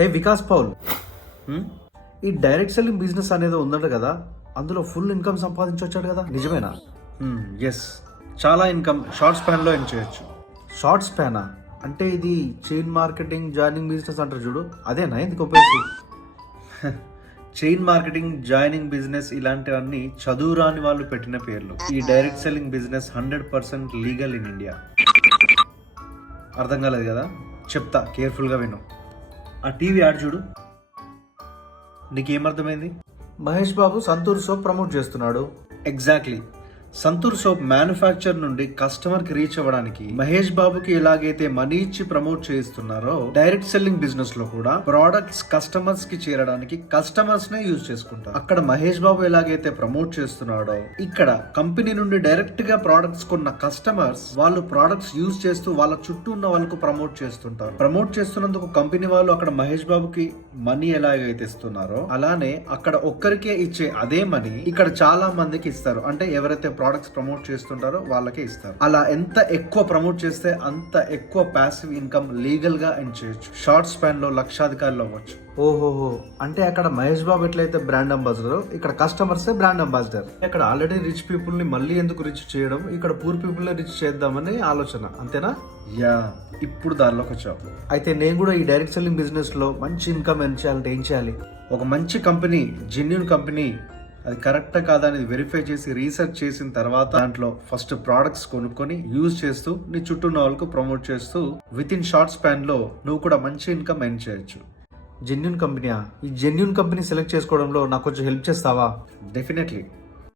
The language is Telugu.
హే వికాస్ పౌల్, ఈ డైరెక్ట్ సెల్లింగ్ బిజినెస్ అనేది ఉందట కదా, అందులో ఫుల్ ఇన్కమ్ సంపాదించొచ్చాడు కదా, నిజమేనా? ఎస్, చాలా ఇన్కమ్ షార్ట్ స్పాన్లో ఎర్న్ చేయొచ్చు. షార్ట్ స్పానా? అంటే ఇది చైన్ మార్కెటింగ్ జాయినింగ్ బిజినెస్ అంటారు చూడు, అదేనా ఎందుకు ఉపయోగించి? చైన్ మార్కెటింగ్, జాయినింగ్ బిజినెస్ ఇలాంటివన్నీ చదువు రాని వాళ్ళు పెట్టిన పేర్లు. ఈ direct selling business 100% legal in India. అర్థం కాలేదు కదా, చెప్తా, కేర్ఫుల్గా విను. ఆ టీవీ యాడ్ చూడు, నీకేమర్థమైంది? మహేష్ బాబు సంతూర్ సోప్ ప్రమోట్ చేస్తున్నాడు. ఎగ్జాక్ట్లీ. సంతూర్ సోప్ మ్యానుఫ్యాక్చర్ నుండి కస్టమర్ కి రీచ్ అవ్వడానికి మహేష్ బాబుకి ఎలాగైతే మనీ ఇచ్చి ప్రమోట్ చేస్తున్నారో, డైరెక్ట్ సెల్లింగ్ బిజినెస్ లో కూడా ప్రొడక్ట్స్ కస్టమర్స్ కి చేరడానికి కస్టమర్స్ నే యూజ్ చేసుకుంటారు. అక్కడ మహేష్ బాబు ఎలాగైతే ప్రమోట్ చేస్తున్నాడో, ఇక్కడ కంపెనీ నుండి డైరెక్ట్ గా ప్రొడక్ట్స్ కొన్న కస్టమర్స్ వాళ్ళు ప్రొడక్ట్స్ యూజ్ చేస్తూ వాళ్ళ చుట్టూ ఉన్న వాళ్ళకు ప్రమోట్ చేస్తుంటారు. ప్రమోట్ చేస్తున్నందుకు కంపెనీ వాళ్ళు అక్కడ మహేష్ బాబుకి మనీ ఎలాగైతే ఇస్తున్నారో, అలానే అక్కడ ఒక్కరికే ఇచ్చే అదే మనీ ఇక్కడ చాలా మందికి ఇస్తారు. అంటే ఎవరైతే ప్రొడక్ట్స్ ప్రమోట్ చేస్తుంటారో వాళ్ళకే ఇస్తారు. అలా ఎంత ఎక్కువ ప్రమోట్ చేస్తే అంత ఎక్కువ ప్యాసివ్ ఇన్కమ్ లీగల్ గా ఎర్న్ చేయొచ్చు. షార్ట్ స్పాన్ లో లక్షాధికారులు అవ్వచ్చు. ఓహోహో, అంటే అక్కడ మహేష్ బాబు ఎట్లయితే బ్రాండ్ అంబాసిడర్, ఇక్కడ కస్టమర్స్ బ్రాండ్ అంబాసిడర్. ఇక్కడ ఆల్రెడీ రిచ్ పీపుల్ ని మళ్ళీ ఎందుకు రిచ్ చేయడం, ఇక్కడ పూర్ పీపుల్ రిచ్ చేద్దామని ఆలోచన, అంతేనా? యా, ఇప్పుడు దారిలోకి వచ్చావు. అయితే నేను కూడా ఈ డైరెక్ట్ సెల్లింగ్ బిజినెస్ లో మంచి ఇన్కమ్ ఎర్న్ చేయాలంటే ఏం చేయాలి? ఒక మంచి కంపెనీ, జెన్యూన్ కంపెనీ, అది కరెక్టా కాదా అనేది వెరిఫై చేసి రీసెర్చ్ చేసిన తర్వాత దాంట్లో ఫస్ట్ ప్రోడక్ట్స్ కొనుక్కొని యూజ్ చేస్తూ నీ చుట్టూ ఉన్న వాళ్ళకు ప్రమోట్ చేస్తూ విత్ ఇన్ షార్ట్ స్పాన్ లో నువ్వు కూడా మంచి ఇన్కమ్ ఎర్న్ చేయొచ్చు. జెన్యూన్ కంపెనీయా? ఈ జెన్యూన్ కంపెనీ సెలెక్ట్ చేసుకోవడంలో నాకు కొంచెం హెల్ప్ చేస్తావా? డెఫినెట్లీ.